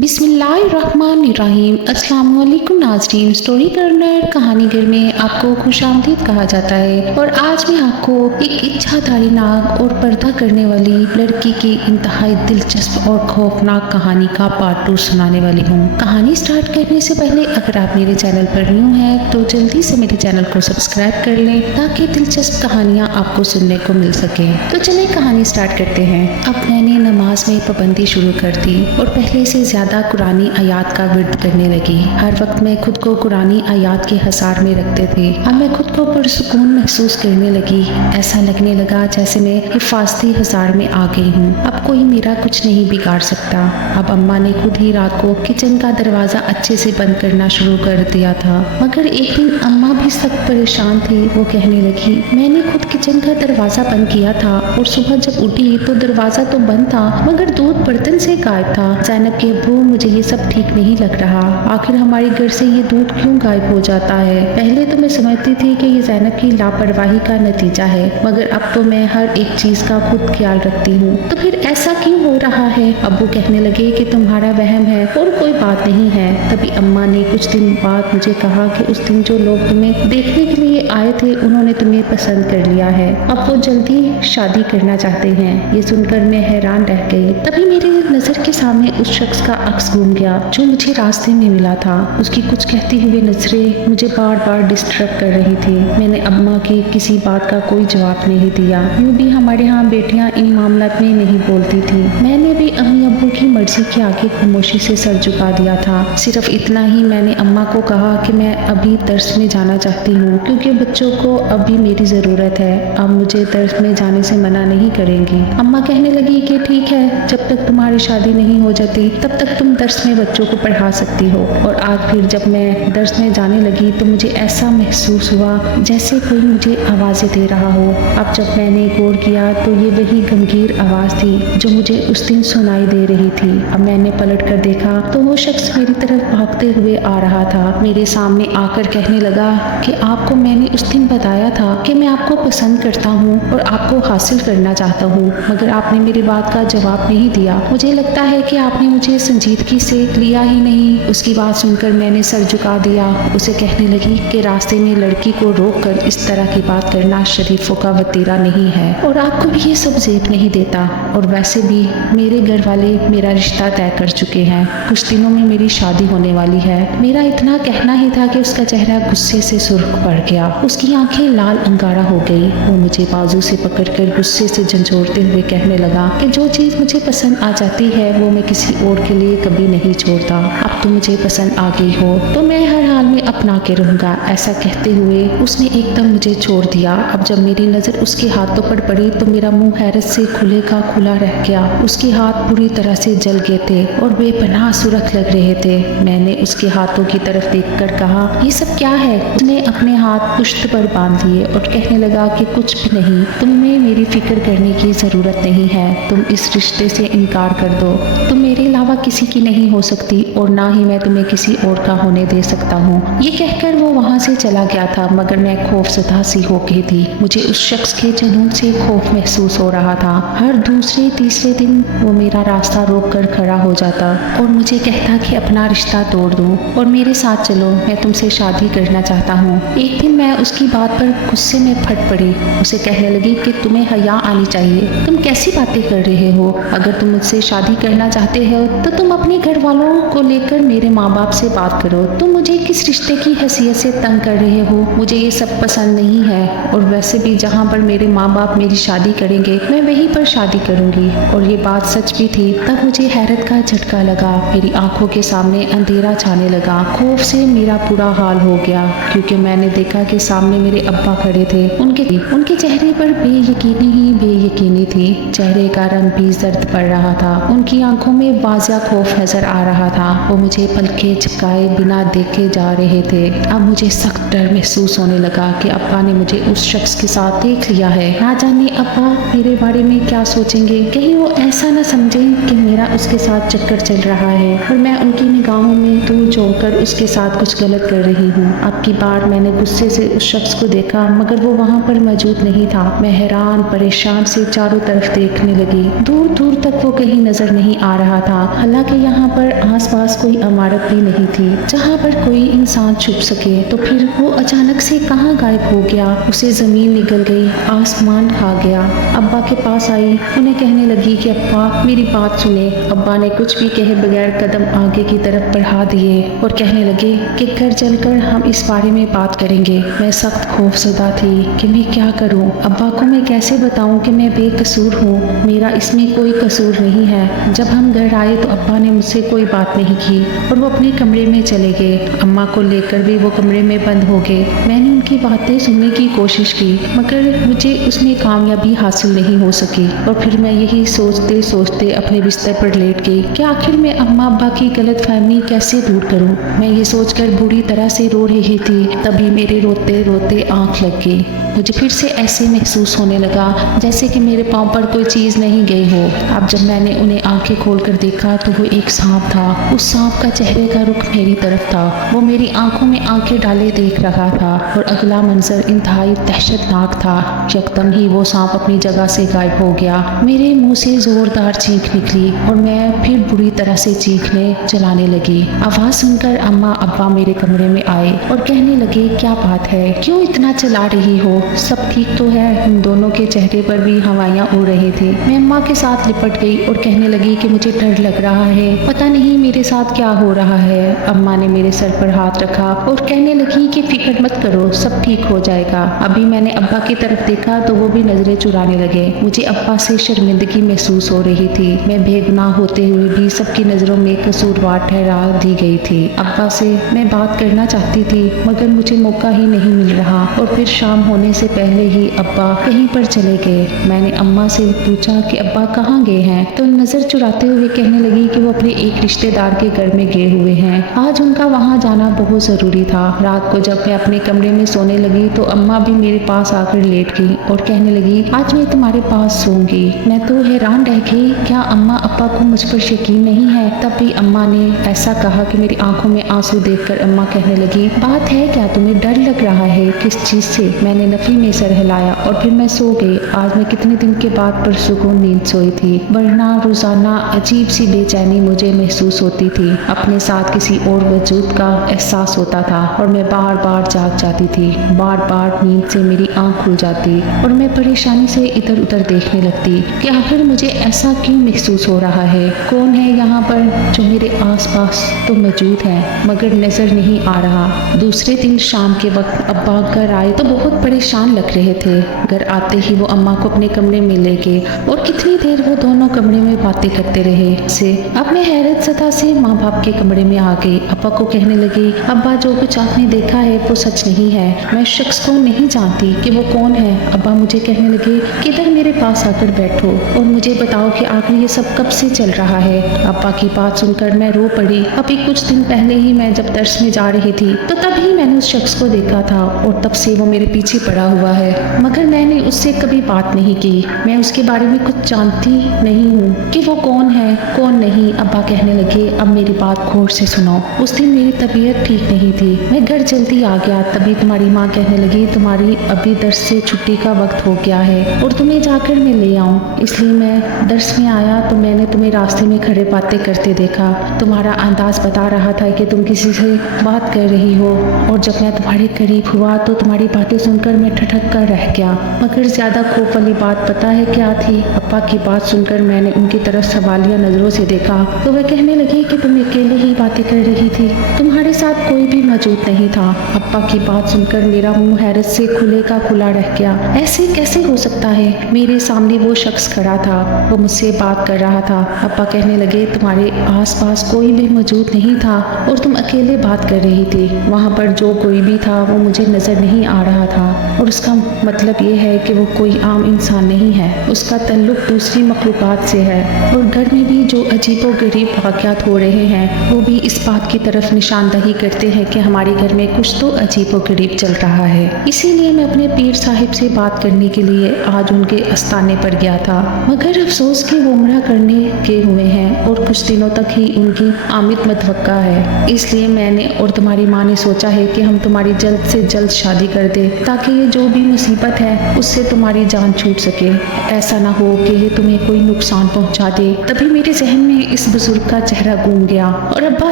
बिस्मिल्लाहिर्रहमानिर्रहीम। अस्सलाम वालेकुम नाज़रीन। स्टोरी कर्नर कहानी घर में आपको खुशामदीद कहा जाता है और आज मैं आपको एक इच्छाधारी नाक और पर्दा करने वाली लड़की की इंतहाई दिलचस्प और खौफनाक कहानी का पार्ट 2 सुनाने वाली हूँ। कहानी स्टार्ट करने से पहले अगर आप मेरे चैनल पर न्यू हैं तो जल्दी से मेरे चैनल को सब्सक्राइब कर लें ताकि दिलचस्प कहानियाँ आपको सुनने को मिल सके। तो चलिए कहानी स्टार्ट करते हैं। अब मैंने नमाज में पाबंदी शुरू कर दी और पहले से ज्यादा कुरानी आयात का विर्द करने लगी। हर वक्त मैं खुद को कुरानी आयात के हसार में रखते थे। अब मैं खुद को पुरसुकून महसूस करने लगी। ऐसा लगने लगा जैसे मैं हिफाजती हसार में आ गई हूँ। अब कोई मेरा कुछ नहीं बिगाड़ सकता। अब अम्मा ने खुद ही रात को किचन का दरवाजा अच्छे से बंद करना शुरू कर दिया था। मगर एक दिन अम्मा भी सख्त परेशान थी। वो कहने लगी, मैंने खुद किचन का दरवाजा बंद किया था और सुबह जब उठी तो दरवाजा तो बंद था मगर दूध बर्तन से गायब था। ज़ैनब के अब्बू, मुझे ये सब ठीक नहीं लग रहा। आखिर हमारे घर से ये दूध क्यों गायब हो जाता है? पहले तो मैं समझती थी कि ये ज़ैनब की लापरवाही का नतीजा है, मगर अब तो मैं हर एक चीज का खुद ख्याल रखती हूँ। तो फिर ऐसा क्यों हो रहा है? अब्बू कहने लगे कि तुम्हारा वहम है और कोई बात नहीं है। तभी अम्मा ने कुछ दिन बाद मुझे कहा कि उस दिन जो लोग तुम्हें देखने के लिए आए थे उन्होंने तुम्हें पसंद कर लिया है। अब वो जल्दी शादी करना चाहते हैं। ये सुनकर मैं हैरान रह गई। तभी मेरी नजर के सामने उस शख्स का अक्स घूम गया जो मुझे रास्ते में मिला था। उसकी कुछ कहती हुई नजरें मुझे बार बार डिस्टर्ब कर रही थी। मैंने अम्मा की किसी बात का कोई जवाब नहीं दिया। यूं भी हमारे यहाँ बेटियां इन मामलों में नहीं बोलती थी। मैंने भी अम्मी अब्बू की मर्जी के आगे खामोशी से सर झुका दिया था। सिर्फ इतना ही मैंने अम्मा को कहा कि मैं अभी दर्स में जाना चाहती हूँ क्योंकि बच्चों को अभी मेरी जरूरत है। अब मुझे दर्स में जाने से मना नहीं करेंगी। अम्मा कहने लगी कि ठीक है, जब तक तुम्हारी शादी नहीं हो जाती तब तक तुम दर्स में बच्चों को पढ़ा सकती हो। और आज फिर जब मैं दर्स में जाने लगी तो मुझे ऐसा महसूस हुआ जैसे कोई मुझे आवाजें दे रहा हो। अब जब मैंने गौर किया तो ये वही गंभीर आवाज थी जो मुझे उस दिन सुनाई दे रही थी। अब मैंने पलट कर देखा तो वो शख्स मेरी तरफ भागते हुए आ रहा था। मेरे सामने आकर कहने लगा कि आपको मैंने उस दिन बताया था कि मैं आपको पसंद करता हूँ और आपको हासिल करना चाहता हूँ, मगर आपने मेरी बात का जवाब नहीं दिया। मुझे लगता है कि आपने मुझे संजीदगी से लिया ही नहीं। उसकी बात सुनकर मैंने सर झुका दिया। उसे कहने लगी कि रास्ते में लड़की को रोक कर इस तरह की बात करना शरीफों का वतीरा नहीं है और आपको भी ये सब जेब नहीं देता। और वैसे भी मेरे घर वाले मेरा रिश्ता तय कर चुके हैं। कुछ दिनों में मेरी शादी होने वाली है। मेरा इतना कहना ही था कि उसका चेहरा गुस्से से सुर्ख पड़ गया। उसकी आंखें लाल अंगारा हो गई। वो मुझे बाजू से पकड़कर गुस्से से झंझोड़ते हुए कहने लगा कि जो चीज मुझे पसंद आ जाती है वो मैं किसी और के लिए कभी नहीं छोड़ता। अब तो मुझे पसंद आ गई हो तो मैं हर हाल में अपना के रहूंगा। ऐसा कहते हुए उसने एकदम मुझे छोड़ दिया। अब जब मेरी नजर उसके हाथों पर पड़ी तो मेरा मुंह हैरत से खुले का खुला रह गया। उसके हाथ पूरी तरह से जल गए थे और बेपनाह सुरख लग रहे थे। मैंने उसके हाथों की तरफ देखकर कहा, ये सब क्या है? उसने अपने हाथ पुश्त पर बांध लिए और कहने लगा कि कुछ भी नहीं, तुम्हें मेरी फिक्र करने की जरूरत नहीं है। तुम इस रिश्ते से इनकार कर दो। तुम मेरे अलावा किसी की नहीं हो सकती और ना ही मैं तुम्हें किसी और का होने दे सकता हूँ। ये कहकर वो वहाँ से चला गया था, मगर मैं खौफजदा सी हो गई थी। मुझे उस शख्स के जुनून से खौफ महसूस हो रहा था। हर दूसरे तीसरे दिन वो मेरा रास्ता रोक कर खड़ा हो जाता और मुझे कहता कि अपना रिश्ता तोड़ दूं और मेरे साथ चलो, मैं तुमसे शादी करना चाहता हूँ। एक दिन मैं उसकी बात पर गुस्से में फट पड़ी। उसे कहने लगी कि तुम्हें हया आनी चाहिए। तुम कैसी बातें कर रहे हो? अगर तुम मुझसे शादी करना चाहते हो तो तुम अपने घर वालों को लेकर मेरे माँ बाप से बात करो। तुम मुझे किस रिश्ते की हैसियत से तंग कर रहे हो? मुझे ये सब पसंद नहीं है और वैसे भी जहाँ पर मेरे माँ बाप मेरी शादी करेंगे मैं वहीं पर शादी करूंगी। और ये बात सच भी थी। तब मुझे हैरत का झटका लगा। मेरी आंखों के सामने अंधेरा छाने लगा। खौफ से मेरा बुरा हाल हो गया क्योंकि मैंने देखा कि सामने मेरे अब्बा खड़े थे। उनके चेहरे पर बेयकीनी ही बेयकीनी थी। चेहरे का रंग भी जर्द पड़ रहा था। उनकी आंखों में वाज़ा खौफ नजर आ रहा था। वो मुझे पलके झपकाए बिना देखे जा रहे थे। अब मुझे सख्त डर महसूस होने लगा कि अब्बा ने मुझे उस शख्स के साथ देख लिया है। ना जाने अब्बा मेरे बारे में क्या सोचेंगे। कहीं वो ऐसा ना समझें कि मेरा उसके साथ चक्कर चल रहा है और मैं उनकी निगाहों में दूर छोड़कर उसके साथ कुछ गलत कर रही हूँ। अब की बार मैंने गुस्से से उस शख्स को देखा मगर वो वहाँ पर मौजूद नहीं था। मैं हैरान परेशान से चारों तरफ देखने लगी। दूर दूर तक वो कहीं नजर नहीं आ रहा था। हालांकि यहाँ पर आसपास कोई इमारत भी नहीं थी जहाँ पर कोई इंसान छुप सके। तो फिर वो अचानक से कहाँ गायब हो गया। उसे जमीन निगल गई, आसमान खा गया। अब्बा के पास आई, उन्हें कहने लगी कि अब्बा मेरी बात सुने। अब्बा ने कुछ भी कहे बगैर कदम आगे की तरफ बढ़ा दिए और कहने लगे कि घर चलकर हम इस बारे में बात करेंगे। मैं सख्त खौफजदा थी कि मैं क्या करूं। अब्बा को मैं कैसे बताऊं कि मैं बेकसूर हूं, मेरा इसमें कोई कसूर नहीं है। जब हम घर आए तो अब्बा ने मुझसे कोई बात नहीं की और वो अपने कमरे में चले गए। अम्मा को लेकर भी वो कमरे में बंद हो गए। मैंने उनकी बातें सुनने की कोशिश की मगर मुझे उसमें कामयाबी हासिल नहीं हो सकी और फिर मैं यही सोचते सोचते अपने बिस्तर पर लेट गई कि आखिर मैं अम्मा अब्बा की गलतफहमी कैसे दूर करूं। मैं ये सोचकर बुरी तरह से रो रही थी, तभी मेरे रोते रोते आंख लग गई। मुझे फिर से ऐसे महसूस होने लगा जैसे कि मेरे पाँव पर कोई चीज़ नहीं गई हो। अब जब मैंने उन्हें आंखें खोलकर देखा तो वो एक सांप था। उस सांप का चेहरे का रुख मेरी तरफ था। वो मेरी आंखों में आंखें डाले देख रहा था और अगला मंजर इंतहाई दहशतनाक था। यकदम ही वो सांप अपनी जगह से गायब हो गया। मेरे मुंह से जोरदार चीख निकली और मैं फिर बुरी तरह से चीखने चलाने लगी। आवाज़ सुनकर अम्मा अब्बा मेरे कमरे में आए और कहने लगे क्या बात है, क्यों इतना चिल्ला रही हो, सब ठीक तो है। उन दोनों के चेहरे पर भी हवाइयाँ उड़ रही थी। मैं अम्मा के साथ लिपट गई और कहने लगी कि मुझे डर लग रहा है, पता नहीं मेरे साथ क्या हो रहा है। अम्मा ने मेरे सर पर हाथ रखा और कहने लगी कि फिक्र मत करो, सब ठीक हो जाएगा। अभी मैंने अब्बा की तरफ देखा तो वो भी नजरें चुराने लगे। मुझे अब्बा से शर्मिंदगी महसूस हो रही थी। मैं बेगुनाह होते हुए भी सबकी नजरों में कसूरवार ठहरा दी गई थी। अब्बा से मैं बात करना चाहती थी मगर मुझे मौका ही नहीं मिल रहा और फिर शाम होने से पहले ही अब्बा कहीं पर चले गए। मैंने अम्मा से पूछा कि अब्बा कहाँ गए हैं तो नजर चुराते हुए कहने लगी कि वो अपने एक रिश्तेदार के घर में गए हुए हैं। आज उनका वहाँ जाना बहुत जरूरी था। रात को जब मैं अपने कमरे में सोने लगी तो अम्मा भी मेरे पास आकर लेट गई और कहने लगी आज मैं तुम्हारे पास सोऊंगी। मैं तो हैरान रह गई, क्या अम्मा अब्बा को मुझ पर यकीन नहीं है। तब भी अम्मा ने ऐसा कहा कि मेरी आंखों में आंसू देखकर अम्मा कहने लगी बात है क्या, तुम्हें डर लग रहा है, किस चीज से। मैंने नफी में सर हिलाया और फिर मैं सो गई। आज मैं कितने दिन के बाद पुरसुकून नींद सोई थी, वरना रोजाना अजीब सी बेचैनी मुझे महसूस होती थी। अपने साथ किसी और वजूद का एहसास होता था और मैं बार बार जाग जाती थी। बार बार नींद से मेरी आंख खुल जाती और मैं परेशानी से इधर उधर देखने लगती कि आखिर मुझे ऐसा क्यों महसूस हो रहा है। कौन है यहाँ पर जो मेरे आसपास तो मौजूद है मगर नजर नहीं आ रहा। दूसरे दिन शाम के वक्त अब्बा घर आए तो बहुत परेशान लग रहे थे। घर आते ही वो अम्मा को अपने कमरे में ले गए और कितनी देर वो दोनों कमरे में बातें करते रहे से अब मैं हैरत ज़दा से माँ बाप के कमरे में आ गई। अब्बा को कहने लगी अब्बा जो कुछ आपने देखा है वो सच नहीं है, मैं शख्स को नहीं जानती कि वो कौन है। अब्बा मुझे कहने लगे कि इधर मेरे पास आकर बैठो और मुझे बताओ कि आखिर ये सब कब से चल रहा है। अब्बा की बात सुनकर मैं रो पड़ी। अभी कुछ दिन पहले ही मैं जब दर्स में जा रही थी तो तभी मैंने उस शख्स को देखा था और तब से वो मेरे पीछे पड़ा हुआ है मगर मैंने उससे कभी बात नहीं की। मैं उसके बारे में कुछ जानती नहीं हूँ कि वो कौन है कौन नहीं। अब्बा कहने लगे अब मेरी बात गौर से सुनो। उस दिन मेरी तबीयत ठीक नहीं थी, मैं घर जल्दी आ गया। तभी तुम्हारी माँ कहने लगी तुम्हारी अभी दर्स से छुट्टी का वक्त हो गया है और तुम्हें जाकर मैं ले आऊँ। इसलिए मैं दर्स में आया तो मैंने तुम्हें रास्ते में खड़े बातें करते देखा। तुम्हारा अंदाज बता रहा था कि तुम किसी से बात कर रही हो और जब मैं तुम्हारे करीब हुआ तो तुम्हारी बातें सुनकर मैं ठठक कर रह गया। मगर ज्यादा खौफ वाली बात पता है क्या थी। अब्बा की बात सुनकर मैंने उनकी तरफ सवालिया नजरों से देखा तो वह कहने लगी कि तुम अकेले ही बातें कर रही थी, तुम्हारे साथ कोई भी मौजूद नहीं था। अब्बा की बात सुनकर मेरा मुंह हैरत से खुले का खुला रह गया। ऐसे कैसे हो सकता है, मेरे सामने वो शख्स खड़ा था, वो मुझसे बात कर रहा था। अब्बा कहने लगे तुम्हारे आसपास कोई भी मौजूद नहीं था और तुम अकेले बात कर रही थी। वहाँ पर जो कोई भी था वो मुझे नजर नहीं आ रहा था और उसका मतलब ये है कि वो कोई आम इंसान नहीं है, उसका ताल्लुक दूसरी मखलूकात से है। और घर में भी जो अजीबो गरीब वाक़यात हो रहे हैं वो भी इस बात की तरफ निशानदही ही करते हैं कि हमारे घर में कुछ तो अजीब व गरीब चल रहा है। इसीलिए मैं अपने पीर साहिब से बात करने के लिए आज उनके आस्थाने पर गया था, मगर अफसोस कि वो उम्रा करने के हुए हैं और कुछ दिनों तक ही उनकी आमद मतवक्का है। इसलिए मैंने और तुम्हारी माँ ने सोचा है कि हम तुम्हारी जल्द से जल्द शादी कर दे, ताकि ये जो भी मुसीबत है उससे तुम्हारी जान छूट सके। ऐसा ना हो कि ये तुम्हें कोई नुकसान पहुंचा दे। तभी मेरे जहन में इस बुजुर्ग का चेहरा घूम गया और अब्बा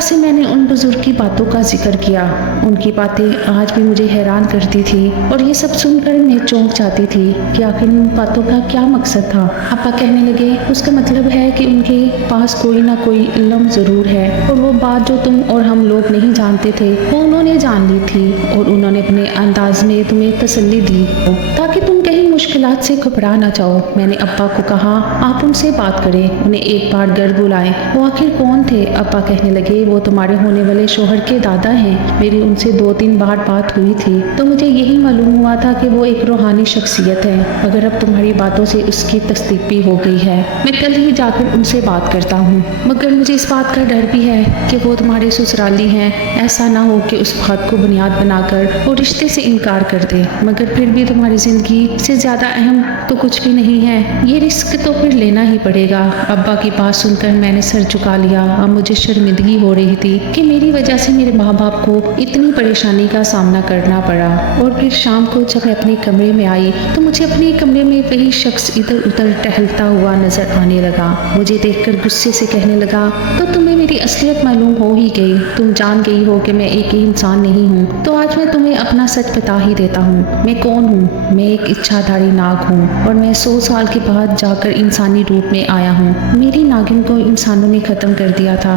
से मैंने उन बुजुर्ग की बातों का जिक्र किया। उनकी बातें आज भी मुझे हैरान करती थी और ये सब सुनकर मैं चौंक जाती थी कि आखिर उन बातों का क्या मकसद था। अब्बा कहने लगे, उसका मतलब है कि उनके पास कोई ना कोई इल्म जरूर है और वो बात जो तुम और हम लोग नहीं जानते थे वो उन्होंने जान ली थी और उन्होंने अपने अंदाज में तुम्हें तसल्ली दी ताकि तुम कहीं मुश्किलात से घबरा ना जाओ। मैंने अब्बा को कहा, आप उनसे बात करें, उन्हें एक बार घर बुलाएं। वो आखिर कौन थे? अब्बा कहने लगे, वो तुम्हारे होने वाले शोहर के दादा हैं। मेरी उनसे 2-3 बार बात हुई थी तो मुझे यही मालूम हुआ था कि वो एक रूहानी शख्सियत है, मगर अब तुम्हारी बातों से उसकी तस्दीक भी हो गई है। मैं कल ही जाकर उनसे बात करता हूँ, मगर मुझे इस बात का डर भी है कि वो तुम्हारे ससुराली हैं। ऐसा ना हो कि उस बात को बुनियाद बनाकर वो रिश्ते से इनकार कर दे, मगर फिर भी तुम्हारी जिंदगी से ज्यादा अहम तो कुछ भी नहीं है। ये रिस्क तो फिर लेना ही पड़ेगा। अब्बा की बात सुनकर मैंने सर झुका लिया। अब मुझे शर्मिंदगी हो रही थी कि मेरी वजह से मेरे माँ बाप को इतनी परेशानी का सामना करना पड़ा। और फिर शाम को जब मैं अपने कमरे में आई तो मुझे अपने कमरे में वही शख्स इधर उधर टहलता हुआ नजर आने लगा। मुझे देखकर गुस्से से कहने लगा, तो तुम्हें मेरी असलियत मालूम हो ही गई। तुम जान गई हो कि मैं एक ही इंसान नहीं हूँ, तो आज मैं तुम्हें अपना सच बता ही देता हूँ। मैं कौन हूँ? मैं एक इच्छाधारी नाग हूँ और मैं 100 साल के बाद जाकर इंसानी रूप में आया हूँ। मेरी नागिन को इंसानों ने खत्म कर दिया था,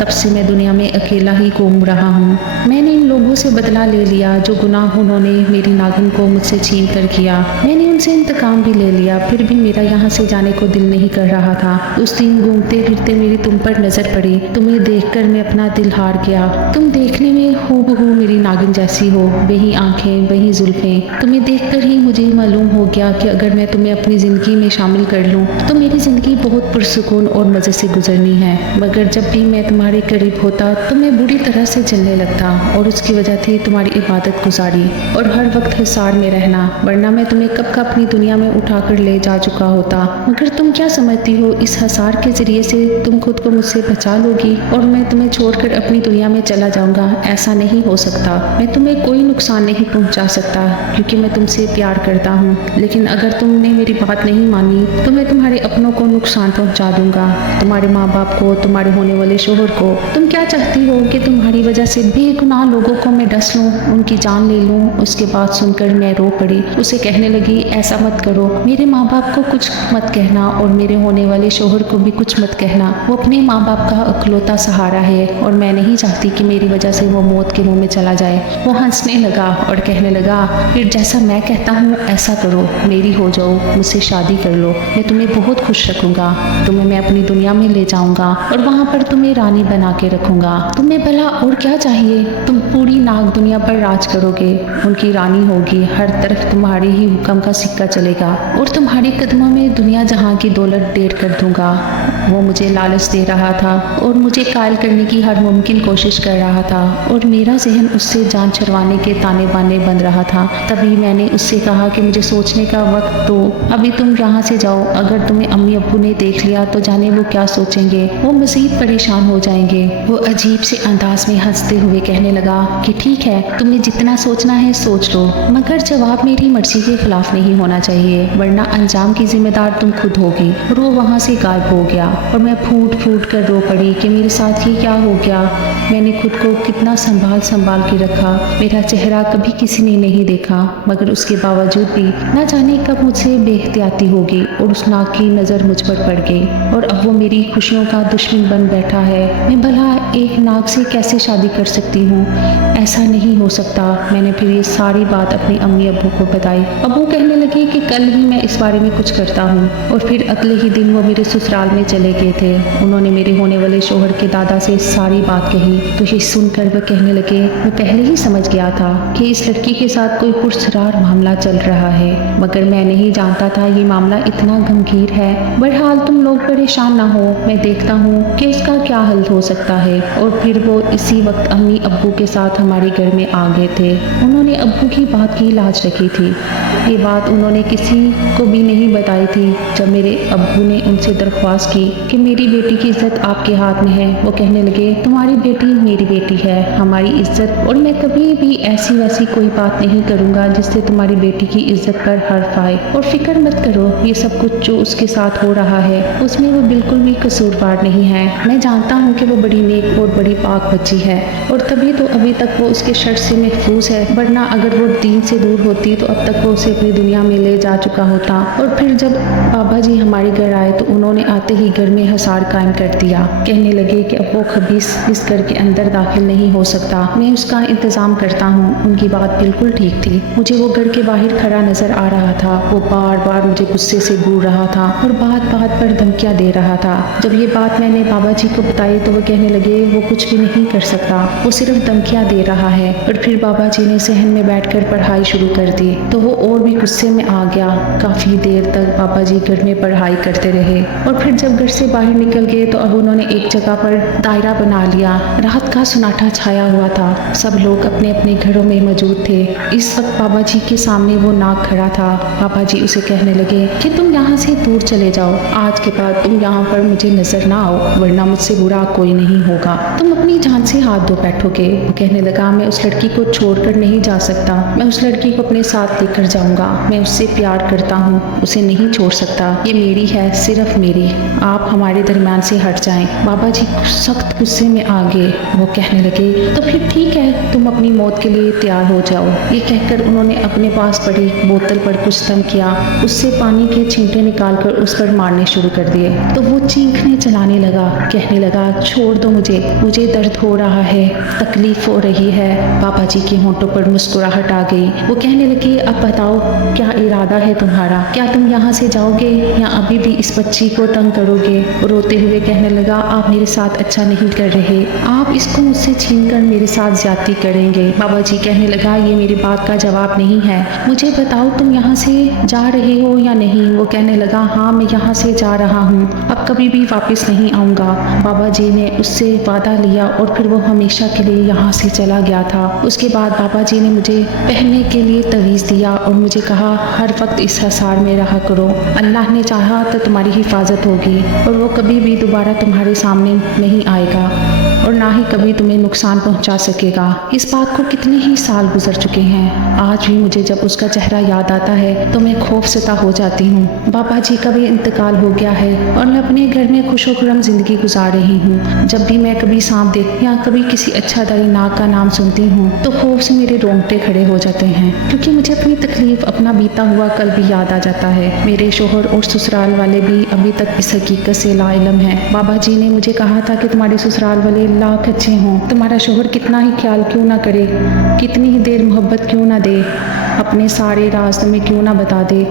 तब से मैं दुनिया में अकेला ही घूम रहा हूँ। मैंने इन लोगों से बदला ले लिया जो गुनाह उन्होंने मेरी नागिन को मुझसे छीन कर किया। मैंने उनसे इंतकाम भी ले लिया, फिर भी मेरा यहाँ से जाने को दिल नहीं कर रहा था। उस दिन घूमते फिरते मेरी तुम पर नजर पड़ी। तुम्हें देखकर मैं अपना दिल हार गया। तुम देखने में हूबहू मेरी नागिन जैसी हो, वही आंखें, वही जुल्फें। तुम्हें देखकर ही मुझे मालूम हो गया कि अगर मैं तुम्हें अपनी जिंदगी में शामिल कर लूँ तो मेरी जिंदगी बहुत पुरसुकून और मजे से गुजरनी है। मगर जब भी मैं तुम्हारे करीब होता तो मैं बुरी तरह से जलने लगता और उसकी वजह थी तुम्हारी इबादत गुजारी और हर वक्त हिसार में रहना, वरना मैं तुम्हें कब का अपनी दुनिया में उठाकर ले जा चुका होता। मगर तुम क्या समझती हो इस हिसार के जरिए से तुम खुद को मुझसे बचा लोगी और मैं तुम्हें छोड़कर अपनी दुनिया में चला जाऊंगा? ऐसा नहीं हो सकता। मैं तुम्हें कोई नुकसान नहीं पहुंचा सकता क्योंकि मैं तुमसे प्यार करता हूँ, लेकिन अगर तुमने मेरी बात नहीं मानी तो मैं तुम्हारे अपनों को नुकसान पहुंचा दूंगा, तुम्हारे माँ बाप को, तुम्हारे होने वाले शोहर को। तुम क्या चाहती हो कि तुम्हारी वजह से बेगुनाह लोगों को मैं डस लूं, उनकी जान ले लूं? उसके बाद सुनकर मैं रो पड़ी। उसे कहने लगी, ऐसा मत करो, मेरे माँ बाप को कुछ मत कहना और मेरे होने वाले शोहर को भी कुछ मत कहना। वो अपने माँ बाप का अकलौता सहारा है और मैं नहीं चाहती कि मेरी वजह से वो मौत के मुंह में चला जाए। वो हंसने लगा और कहने लगा, फिर जैसा मैं कहता हूँ ऐसा करो, मेरी हो जाओ, मुझसे शादी कर लो, मैं तुम्हें बहुत खुश रखूंगा। तुम्हें मैं अपनी दुनिया में ले जाऊंगा और वहाँ पर तुम्हें रानी बना के रखूंगा। तुम्हें भला और क्या चाहिए? तुम पूरी नाग दुनिया पर राज करोगे, उनकी रानी होगी, हर तरफ तुम्हारे ही हुक्म का सिक्का चलेगा और तुम्हारे कदमों में दुनिया जहाँ की दौलत ढेर कर दूंगा। वो मुझे लालच दे रहा था और मुझे कायल करने की हर मुमकिन कोशिश कर रहा था और मेरा जहन उससे जान छुड़वाने के ताने बाने बन रहा था। तभी मैंने उससे कहा कि मुझे सोचने का वक्त दो, अभी तुम यहाँ से जाओ। अगर तुम्हें अम्मी अब्बू ने देख लिया तो जाने वो क्या सोचेंगे, वो मजीद परेशान हो जाएंगे। वो अजीब से अंदाज में हंसते हुए कहने लगा कि ठीक है, तुम्हें जितना सोचना है सोच लो, मगर जवाब मेरी मर्जी के खिलाफ नहीं होना चाहिए, वरना अंजाम की जिम्मेदार तुम खुद होगी। और वो वहाँ से गायब हो गया और मैं फूट फूट कर रो पड़ी कि मेरे साथ ये क्या हो गया। मैंने खुद को कितना संभाल संभाल के रखा, मेरा चेहरा कभी किसी ने नहीं देखा, मगर उसके बावजूद भी न जाने कब मुझसे बेहतियाती होगी और उस नाग की नज़र मुझ पर पड़ गई और अब वो मेरी खुशियों का दुश्मन बन बैठा है। मैं भला एक नाग से कैसे शादी कर सकती हूँ? ऐसा नहीं हो सकता। मैंने फिर ये सारी बात अपनी अम्मी अब्बू को बताई। अब्बू कहने लगे कि कल ही मैं इस बारे में कुछ करता हूँ। और फिर अगले ही दिन वो मेरे ससुराल में चले गए थे। उन्होंने मेरे होने वाले शोहर के दादा से सारी बात कही तो ये सुनकर वो कहने लगे, मैं पहले ही समझ गया था कि इस लड़की के साथ कोई पुरस्कार मामला चल रहा है, मगर मैं नहीं जानता था ये मामला इतना गंभीर है। बहरहाल तुम लोग परेशान ना हो, मैं देखता हूँ कि इसका क्या हल हो सकता है। और फिर वो इसी वक्त अम्मी अब्बू के साथ हमारे घर में आ गए थे। उन्होंने अब्बू की बात की लाज रखी थी। ये बात उन्होंने किसी को भी नहीं बताई थी। जब मेरे अब्बू ने उनसे दरख्वास्त की कि मेरी बेटी की इज्जत आपके हाथ में है, वो कहने लगे, तुम्हारी बेटी मेरी बेटी है, हमारी इज्जत, और मैं कभी भी ऐसी वैसी कोई बात नहीं करूँगा जिससे तुम्हारी बेटी की इज्जत पर हर्फ आए। और फिक्र मत करो, ये सब कुछ जो उसके साथ हो रहा है उसमें वो बिल्कुल भी कसूरवार नहीं है। मैं जानता हूँ कि वो बड़ी नेक और बड़ी पाक बच्ची है और तभी तो अभी तक वो उसके शर से महफूज है, वरना अगर वो दीन से दूर होती तो अब तक वो उसे अपनी दुनिया में ले जा चुका होता। और फिर जब बाबा जी हमारे घर आए तो उन्होंने आते ही घर में हसार कायम कर दिया। कहने लगे कि अब वो खबीस इस घर के अंदर दाखिल नहीं हो सकता, मैं उसका इंतजाम करता हूँ। उनकी बात बिल्कुल ठीक थी। मुझे वो घर के बाहर खड़ा नजर आ रहा था। वो बार बार मुझे गुस्से से घूर रहा था और बात बात पर धमकियाँ दे रहा था। जब ये बात मैंने बाबा जी को बताई तो वो कहने लगे, वो कुछ भी नहीं कर सकता, वो सिर्फ धमकियाँ दे रहा है। और फिर बाबा जी ने सहन में बैठकर पढ़ाई शुरू कर दी तो वो और भी गुस्से में आ गया। काफी देर तक बाबा जी घर में पढ़ाई करते रहे और फिर जब घर से बाहर निकल गए तो अब उन्होंने एक जगह पर दायरा बना लिया। रात का सुनाटा छाया हुआ था, सब लोग अपने अपने घरों में मौजूद थे। इस वक्त बाबा जी के सामने वो नाग खड़ा था। बाबा जी उसे कहने लगे कि तुम यहाँ से दूर चले जाओ, आज के बाद तुम यहाँ पर मुझे नजर ना आओ, वरना मुझसे बुरा कोई नहीं होगा, तुम अपनी जान से हाथ धो बैठोगे। वो कहने लगा, मैं उस लड़की को छोड़कर नहीं जा सकता, मैं उस लड़की को अपने साथ लेकर जाऊंगा, मैं उससे प्यार करता हूँ, उसे नहीं छोड़ सकता, ये मेरी है, सिर्फ मेरी, आप हमारे दरमियान से हट जाएं। बाबा जी सख्त गुस्से में आ गए। वो कहने लगे, तो फिर ठीक है, तुम अपनी मौत के लिए तैयार हो जाओ। ये कहकर उन्होंने अपने पास पड़ी बोतल पर कुछ दम किया, उससे पानी के छींटे निकालकर उस पर मारने शुरू कर दिए। तो वो चीखने चलाने लगा, कहने लगा, छोड़ दो मुझे दर्द हो रहा है, तकलीफ हो रही है। बाबा जी के होंठों पर मुस्कुराहट आ गई। वो कहने लगे, अब बताओ क्या इरादा है तुम्हारा, क्या तुम यहाँ से जाओगे या अभी भी इस बच्ची को तंग करोगे? रोते हुए कहने लगा, आप मेरे साथ अच्छा नहीं कर रहे, आप इसको मुझसे छीनकर मेरे साथ ज्यादती करेंगे। बाबा जी कहने लगा, ये मेरी बात का जवाब नहीं है, मुझे बताओ तुम यहाँ से जा रहे हो या नहीं? वो कहने लगा, हाँ मैं यहाँ से जा रहा हूँ, अब कभी भी वापस नहीं आऊँगा। बाबा जी ने उससे वादा लिया और फिर वो हमेशा के लिए यहाँ से चला गया था। उसके बाद बाबा जी ने मुझे पहनने के लिए तवीज़ दिया और मुझे कहा, हर वक्त इस हसार में रहा करो, अल्लाह ने चाहा तो तुम्हारी हिफाजत होगी और वो कभी भी दोबारा तुम्हारे सामने नहीं आएगा और ना ही कभी तुम्हें नुकसान पहुंचा सकेगा। इस बात को कितने ही साल गुजर चुके हैं, आज भी मुझे जब उसका चेहरा याद आता है तो मैं खौफसदा हो जाती हूँ। बाबा जी का भी इंतकाल हो गया है और मैं अपने घर में खुशोखुरम जिंदगी गुजार रही हूँ। जब भी मैं कभी सांप देख या कभी किसी अच्छादारी नाग का नाम सुनती हूँ तो खौफ से मेरे रोंगटे खड़े हो जाते हैं, क्योंकि मुझे अपनी तकलीफ, अपना बीता हुआ कल भी याद आ जाता है। मेरे शोहर और ससुराल वाले भी अभी तक इस हकीकत से लाइलम हैं। बाबा जी ने मुझे कहा था कि तुम्हारे ससुराल वाले लाख अच्छे हों, तुम्हारा शोहर कितना ही ख्याल क्यों ना करे, कितनी ही देर मोहब्बत क्यों ना दे, अपने सारे राज तुम्हें क्यों ना बता दे,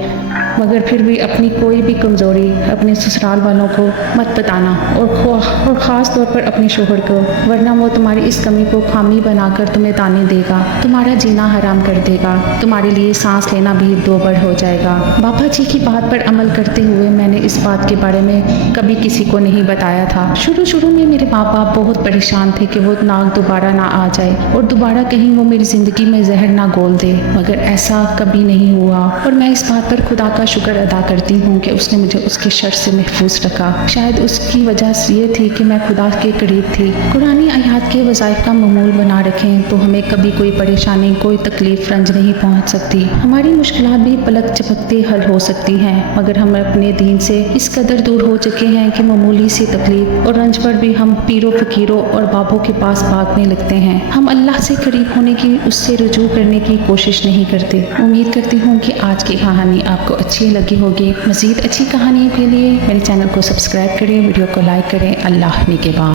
मगर फिर भी अपनी कोई भी कमज़ोरी अपने ससुराल वालों को मत बताना और ख़ास तौर पर अपने शोहर को, वरना वो तुम्हारी इस कमी को खामी बनाकर तुम्हें ताने देगा, तुम्हारा जीना हराम कर देगा, तुम्हारे लिए सांस लेना भी दोबर हो जाएगा। बाबा जी की बात पर अमल करते हुए मैंने इस बात के बारे में कभी किसी को नहीं बताया था। शुरू में मेरे माँ बाप बहुत परेशान थे कि वो नाग दोबारा ना आ जाए और दोबारा कहीं वो मेरी ज़िंदगी में जहर ना घोल दे, मगर ऐसा कभी नहीं हुआ और मैं इस बात पर खुदा का शुक्र अदा करती हूँ कि उसने मुझे उसके शर से महफूज रखा। शायद उसकी वजह ये थी कि मैं खुदा के करीब थी। कुरानी आयात के वज़ाइफ का मामूल बना रखें तो हमें कभी कोई परेशानी, कोई तकलीफ, रंज नहीं पहुँच सकती। हमारी मुश्किलात भी पलक झपकते हल हो सकती हैं, मगर हम अपने दीन से इस कदर दूर हो चुके हैं कि मामूली सी तकलीफ और रंज पर भी हम पीरों फकीरों और बाबों के पास भागने लगते हैं। हम अल्लाह से करीब होने की, उससे रुजू करने की कोशिश नहीं करते। उम्मीद करती हूँ कि आज की कहानी आपको अच्छी लगी होगी। मज़ीद अच्छी कहानियों के लिए मेरे चैनल को सब्सक्राइब करें, वीडियो को लाइक करें। अल्लाह ने के बाद।